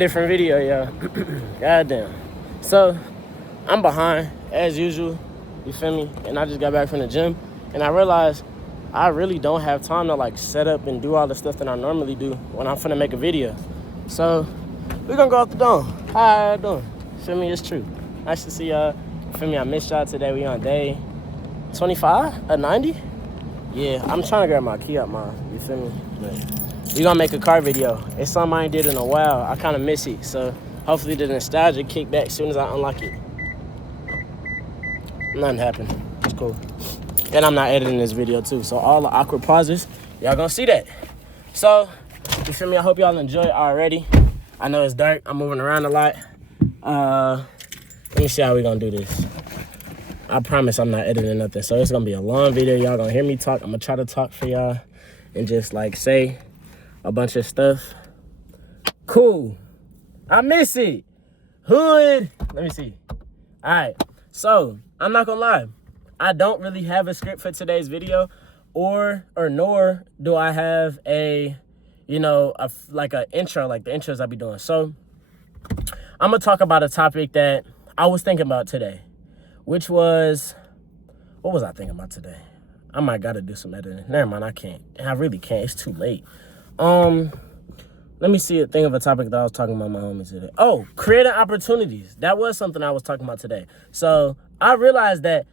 Different video, y'all. Goddamn. So, I'm behind, as usual. You feel me? And I just got back from the gym. And I realized I really don't have time to, like, set up and do all the stuff that I normally do when I'm finna make a video. So, we're gonna go out the dome. How y'all doing? Feel me? It's true. Nice to see y'all. Feel me? I missed y'all today. We on day 25 or 90? Yeah, I'm trying to grab my key out, man. You feel me? But we gonna make a car video. It's something I ain't did in a while. I kind of miss it. So hopefully the nostalgia kick back as soon as I unlock it. Nothing happened. It's cool. And I'm not editing this video too. So all the awkward pauses, y'all gonna see that. So, you feel me? I hope y'all enjoy it already. I know it's dark. I'm moving around a lot. Let me see how we gonna do this. I promise I'm not editing nothing. So it's gonna be a long video. Y'all gonna hear me talk. I'm gonna try to talk for y'all and just like say a bunch of stuff. Cool. I miss it. Hood. Let me see. All right. So I'm not gonna lie. I don't really have a script for today's video, or nor do I have a, like an intro, like the intros I be doing. So I'm gonna talk about a topic that I was thinking about today, which was, what was I thinking about today? I might gotta do some editing. Never mind, I can't. I really can't. It's too late. Let me think of a topic that I was talking about my homies today. Oh, creating opportunities. That was something I was talking about today. So I realized that,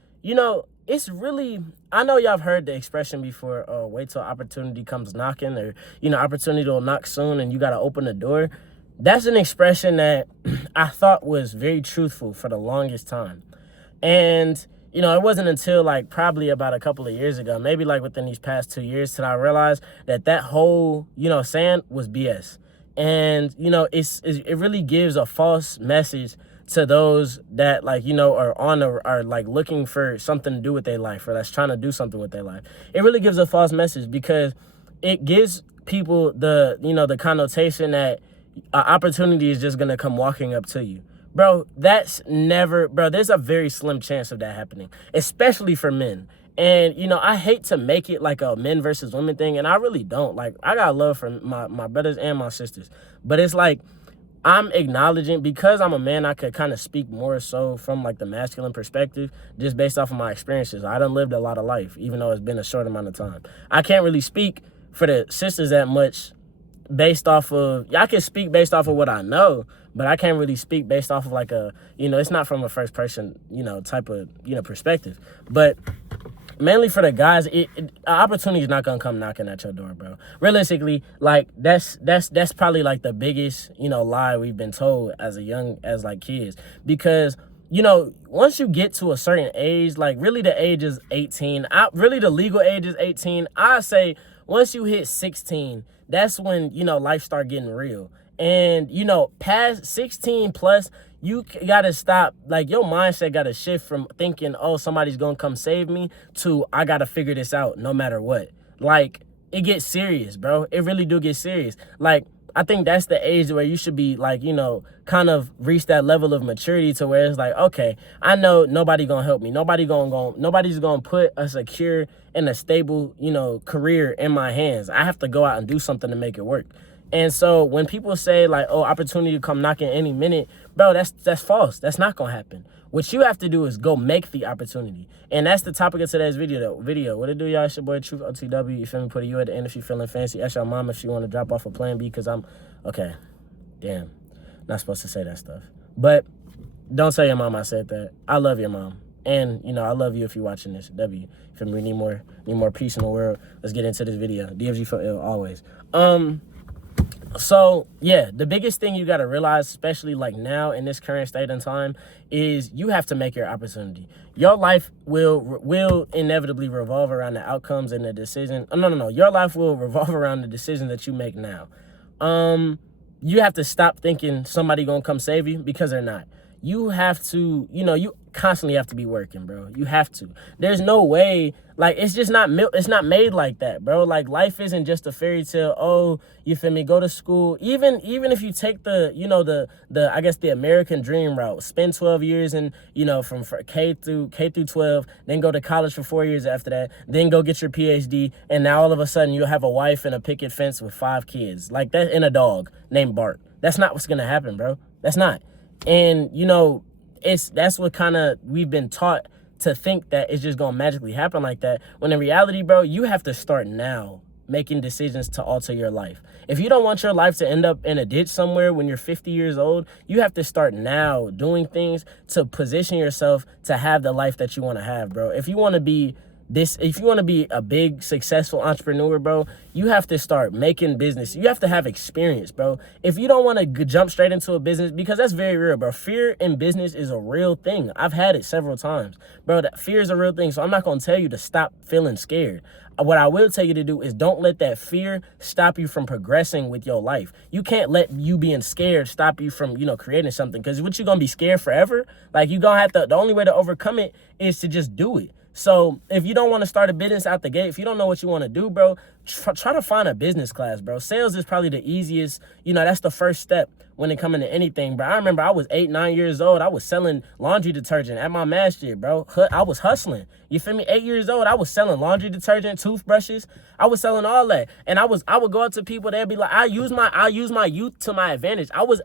it's really, I know y'all have heard the expression before, wait till opportunity comes knocking, or, opportunity will knock soon and you got to open the door. That's an expression that I thought was very truthful for the longest time. And, it wasn't until like probably about a couple of years ago, maybe like within these past 2 years, that I realized that whole, saying was BS. And, it really gives a false message to those that are like looking for something to do with their life, or that's trying to do something with their life. It really gives a false message because it gives people the connotation that opportunity is just going to come walking up to you. Bro, there's a very slim chance of that happening, especially for men. And, I hate to make it like a men versus women thing, and I really don't. Like, I got love for my brothers and my sisters. But it's like, I'm acknowledging, because I'm a man, I could kind of speak more so from like the masculine perspective, just based off of my experiences. I done lived a lot of life, even though it's been a short amount of time. I can't really speak for the sisters that much based off of, I can speak based off of what I know, but I can't really speak based off of like a, it's not from a first person, type of, perspective. But mainly for the guys, opportunity is not gonna come knocking at your door, bro. Realistically, like that's probably like the biggest, lie we've been told as kids. Because, once you get to a certain age, like really the age is 18. Really the legal age is 18. I say once you hit 16, that's when, life start getting real. And, past 16 plus, you gotta stop, like your mindset gotta shift from thinking, oh, somebody's gonna come save me, to I gotta figure this out no matter what. Like, it gets serious, bro. It really do get serious. Like, I think that's the age where you should be like, kind of reach that level of maturity to where it's like, okay, I know nobody gonna help me. Nobody's gonna put a secure and a stable, career in my hands. I have to go out and do something to make it work. And so when people say like, oh, opportunity to come knocking any minute, bro, that's false. That's not gonna happen. What you have to do is go make the opportunity. And that's the topic of today's video. What it do, y'all? It's your boy Truth OTW. You feel me? Put a U at the end if you feeling fancy. Ask your mom if she want to drop off a plan B, because I'm okay. Damn, not supposed to say that stuff. But don't tell your mom I said that. I love your mom. And, I love you if you're watching this. W. You feel me? We need more peace in the world. Let's get into this video. DFG for ill, always. So, yeah, the biggest thing you got to realize, especially like now in this current state and time, is you have to make your opportunity. Your life will inevitably revolve around the outcomes and the decision. No. Your life will revolve around the decision that you make now. You have to stop thinking somebody gonna come save you, because they're not. You have to, you constantly have to be working, bro. You have to. There's no way, like, it's just not, it's not made like that, bro. Like, life isn't just a fairy tale. Oh, you feel me? Go to school. Even if you take the, the I guess the American dream route, spend 12 years and, from K through 12, then go to college for 4 years after that, then go get your PhD, and now all of a sudden you'll have a wife and a picket fence with 5 kids, like that, and a dog named Bart. That's not what's gonna happen, bro. That's not. And you know, that's what kind of we've been taught to think that it's just gonna magically happen like that. When in reality, bro, you have to start now making decisions to alter your life. If you don't want your life to end up in a ditch somewhere when you're 50 years old, you have to start now doing things to position yourself to have the life that you want to have, bro. If you want to be a big successful entrepreneur, bro, you have to start making business. You have to have experience, bro. If you don't want to jump straight into a business, because that's very real, bro. Fear in business is a real thing. I've had it several times, bro. That fear is a real thing. So I'm not going to tell you to stop feeling scared. What I will tell you to do is don't let that fear stop you from progressing with your life. You can't let you being scared stop you from, creating something. Because what, you going to be scared forever? Like, you going to have to, the only way to overcome it is to just do it. So if you don't want to start a business out the gate, if you don't know what you want to do, bro, try to find a business class, bro. Sales is probably the easiest. That's the first step when it comes to anything, bro. I remember I was 8, 9 years old. I was selling laundry detergent at my mass year, bro. I was hustling. You feel me? 8 years old, I was selling laundry detergent, toothbrushes. I was selling all that. And I would go up to people, they'd be like, I use my youth to my advantage. I was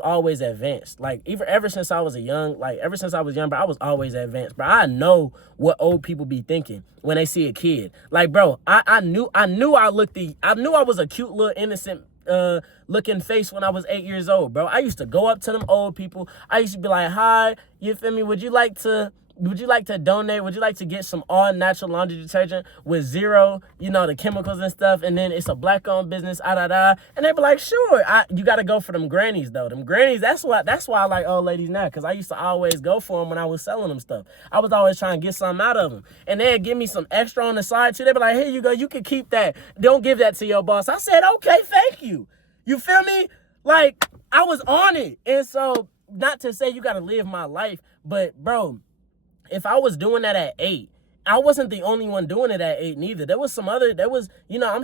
always advanced. Like, ever since I was young, bro, I was always advanced, bro. I know what old people be thinking when they see a kid. Like, bro, I knew I was a cute little innocent looking face when I was 8 years old, bro. I used to go up to them old people. I used to be like, hi, you feel me? Would you like to donate? Would you like to get some all natural laundry detergent with zero, the chemicals and stuff? And then it's a black owned business, And they be like, sure. You got to go for them grannies though. Them grannies, that's why I like old ladies now. Cause I used to always go for them when I was selling them stuff. I was always trying to get something out of them. And they'd give me some extra on the side too. They'd be like, here you go. You can keep that. Don't give that to your boss. I said, okay, thank you. You feel me? Like, I was on it. And so, not to say you got to live my life, but bro, if I was doing that at 8, I wasn't the only one doing it at 8 neither. I'm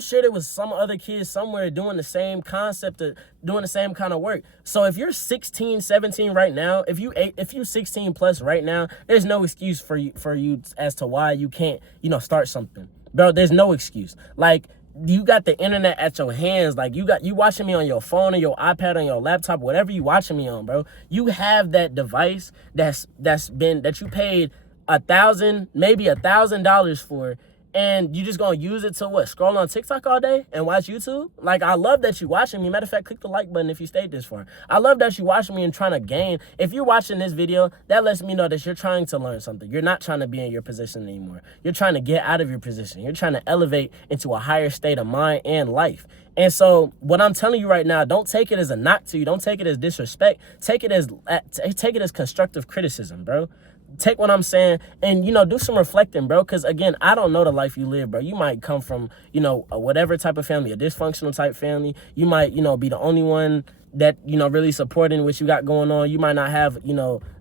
sure there was some other kids somewhere doing the same concept, doing the same kind of work. So if you're 16, 17 right now, if you're 16 plus right now, there's no excuse for you as to why you can't, start something. Bro, there's no excuse. Like, you got the internet at your hands. Like, you watching me on your phone or your iPad or your laptop, whatever you watching me on, bro. You have that device that you paid $1,000, maybe $1,000 for, and you just gonna use it to what? Scroll on TikTok all day and watch YouTube? Like, I love that you watching me. Matter of fact, click the like button if you stayed this far. I love that you watching me and trying to gain. If you're watching this video, that lets me know that you're trying to learn something. You're not trying to be in your position anymore. You're trying to get out of your position. You're trying to elevate into a higher state of mind and life. And so what I'm telling you right now, don't take it as a knock to you. Don't take it as disrespect. Take it as constructive criticism, bro. Take what I'm saying and, do some reflecting, bro. Because, again, I don't know the life you live, bro. You might come from, a whatever type of family, a dysfunctional type family. You might, be the only one that, really supporting what you got going on. You might not have,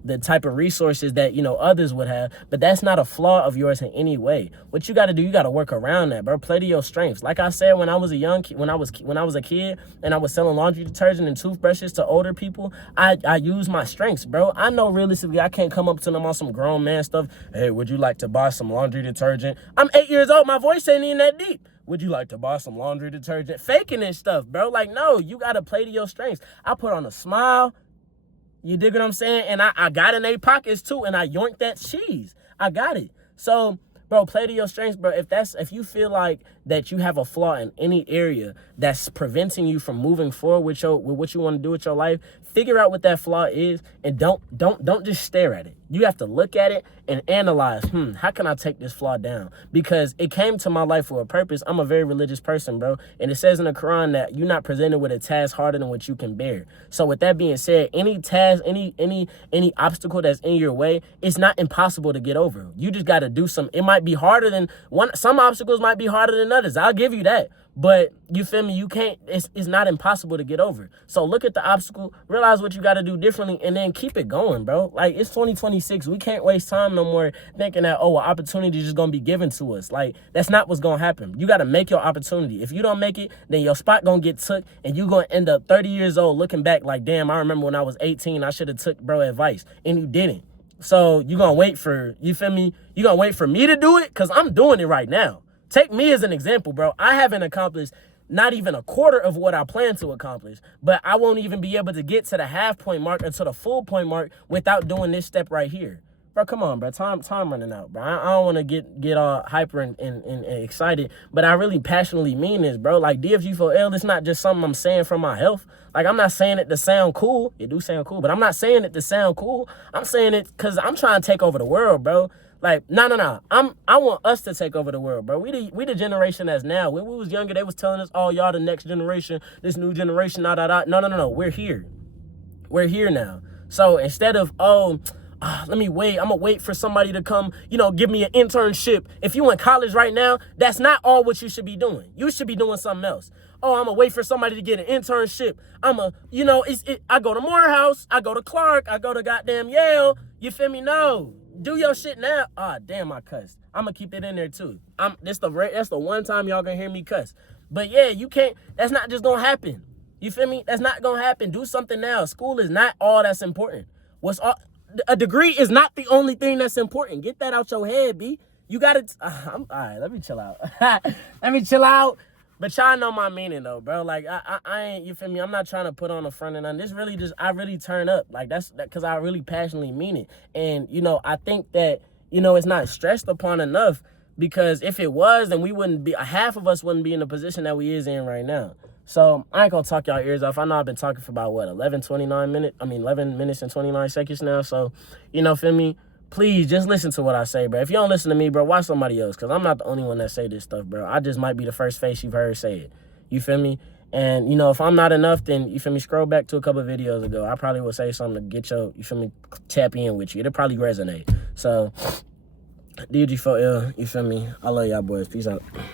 the type of resources that, others would have. But that's not a flaw of yours in any way. What you got to do, you got to work around that, bro. Play to your strengths. Like I said, when I was a kid and I was selling laundry detergent and toothbrushes to older people, I use my strengths, bro. I know realistically I can't come up to them on some grown man stuff. Hey, would you like to buy some laundry detergent? I'm 8 years old. My voice ain't even that deep. Would you like to buy some laundry detergent? Faking and stuff, bro. Like, no, you got to play to your strengths. I put on a smile. You dig what I'm saying? And I got in their pockets too, and I yoinked that cheese. I got it. So, bro, play to your strengths, bro. If you feel like that you have a flaw in any area that's preventing you from moving forward with what you want to do with your life, figure out what that flaw is, and don't just stare at it. You have to look at it and analyze, how can I take this flaw down? Because it came to my life for a purpose. I'm a very religious person, bro. And it says in the Quran that you're not presented with a task harder than what you can bear. So with that being said, any task, any obstacle that's in your way, it's not impossible to get over. You just got to do some. It might be harder than some obstacles might be harder than others. I'll give you that. But you feel me? You can't, it's not impossible to get over. So look at the obstacle, realize what you got to do differently, and then keep it going, bro. Like, it's 2026. We can't waste time no more thinking that, an opportunity is just going to be given to us. Like, that's not what's going to happen. You got to make your opportunity. If you don't make it, then your spot going to get took, and you going to end up 30 years old looking back like, damn, I remember when I was 18, I should have took bro advice, and you didn't. So you going to wait for, you feel me? You going to wait for me to do it? Because I'm doing it right now. Take me as an example, bro. I haven't accomplished not even a quarter of what I plan to accomplish, but I won't even be able to get to the half point mark or to the full point mark without doing this step right here. Bro, come on, bro. Time running out, bro. I don't want to get all hyper and excited, but I really passionately mean this, bro. Like, DFG4L, it's not just something I'm saying for my health. Like, I'm not saying it to sound cool. It do sound cool, but I'm not saying it to sound cool. I'm saying it because I'm trying to take over the world, bro. Like, no. I want us to take over the world, bro. We the generation that's now. When we was younger, they was telling us, oh, y'all the next generation, this new generation, No. We're here. We're here now. So instead of, let me wait. I'm going to wait for somebody to come, give me an internship. If you in college right now, that's not all what you should be doing. You should be doing something else. Oh, I'm going to wait for somebody to get an internship. I go to Morehouse. I go to Clark. I go to goddamn Yale. You feel me? No. Do your shit now. Ah, damn, I cussed. I'm going to keep it in there, too. That's the one time y'all going to hear me cuss. But, yeah, you can't. That's not just going to happen. You feel me? That's not going to happen. Do something now. School is not all that's important. A degree is not the only thing that's important. Get that out your head, B. You got to... all right, let me chill out. Let me chill out. But y'all know my meaning, though, bro. Like, I ain't... You feel me? I'm not trying to put on a front and on. This really just... I really turn up. Like, that's because I really passionately mean it. And, I think that, it's not stressed upon enough, because if it was, then we wouldn't be... Half of us wouldn't be in the position that we is in right now. So I ain't gonna talk y'all ears off. I know I've been talking for about 11 minutes and 29 seconds now. So, feel me? Please just listen to what I say, bro. If you don't listen to me, bro, watch somebody else, because I'm not the only one that say this stuff, bro. I just might be the first face you've heard say it. You feel me? And, if I'm not enough, then, you feel me, scroll back to a couple of videos ago. I probably will say something to get you feel me, tap in with you. It'll probably resonate. So, DG4L, you feel me? I love y'all boys. Peace out.